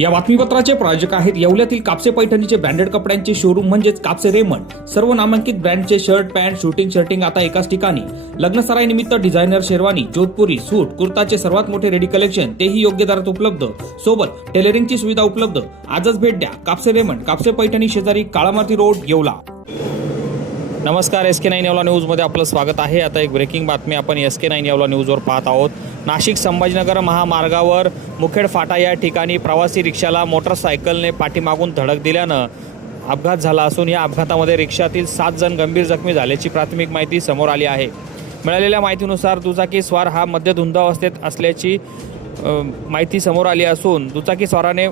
या बातमीपत्राचे प्रायोजक आहेत येवल्यातील कापसे पैठणीचे ब्रँडेड कपड्यांचे शोरूम म्हणजेच कापसे रेमंड। सर्व नामांकित ब्रँडचे शर्ट, पॅन्ट, शर्टिंग आता एकाच ठिकाणी। लग्नसराई निमित्त डिझायनर शेरवानी, जोधपुरी, सूट, कुर्ताचे सर्वात मोठे रेडी कलेक्शन, तेही योग्य दरात उपलब्ध। सोबत टेलरिंगची सुविधा उपलब्ध। आजच भेट द्या कापसे रेमंड, कापसे पैठणी शेजारी काळामाती रोड, येवला। नमस्कार, SK9 येवला न्यूजमध्ये आपलं स्वागत आहे। आता एक ब्रेकिंग बातमी आपण SK9 येवला न्यूजवर पाहत आहोत। नाशिक संभाजीनगर महामार्गावर मुखेड फाटा या ठिकाणी प्रवासी रिक्षाला मोटरसायकलने पाठीमागून धडक दिल्यानं अपघात झाला असून या अपघातामध्ये रिक्षातील 7 जण गंभीर जखमी झाल्याची प्राथमिक माहिती समोर आली आहे। मिळालेल्या माहितीनुसार दुचाकी स्वार हा मध्यधुंद अवस्थेत असल्याची माहिती समोर आली असून दुचाकी स्वाराने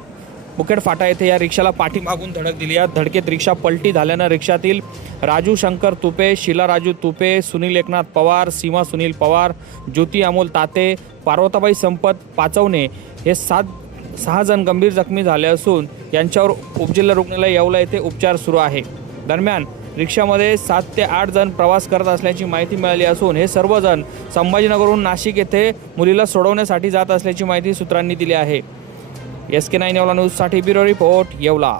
मुखेड फाटा येथे या रिक्षाला पाठीमागून धडक दिली। या धडकेत रिक्षा पलटी झाल्यानं रिक्षातील राजू शंकर तुपे, शीला राजू तुपे, सुनील एकनाथ पवार, सीमा सुनील पवार, ज्योती अमोल ताते, पार्वताबाई संपत पाचवणे हे 6 जण गंभीर जखमी झाले असून यांच्यावर उपजिल्हा रुग्णालय येवला येथे उपचार सुरू आहे। दरम्यान रिक्षामध्ये 7 ते 8 जण प्रवास करत असल्याची माहिती मिळाली असून हे सर्वजण संभाजीनगरहून नाशिक येथे मुलीला सोडवण्यासाठी जात असल्याची माहिती सूत्रांनी दिली आहे। SK9 येवला न्यूजसाठी ब्युरो रिपोर्ट, येवला।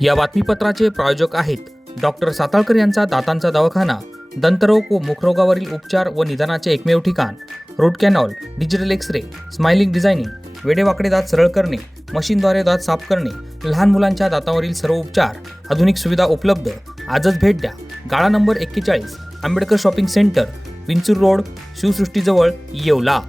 या बातमीपत्राचे प्रायोजक आहेत डॉक्टर साताळकर यांचा दातांचा दवाखाना, दंतरोग व मुखरोगावरील उपचार व निदानाचे एकमेव ठिकाण। Root canal, digital x-ray, smiling designing, वेडेवाकडे दात सरळ करणे, मशीनद्वारे दात साफ करणे, लहान मुलांच्या दातावरील सर्व उपचार, आधुनिक सुविधा उपलब्ध। आजच भेट द्या। गाळा number 41, Ambedkar shopping centre, Vinchur road, शिवसृष्टीजवळ, येवला।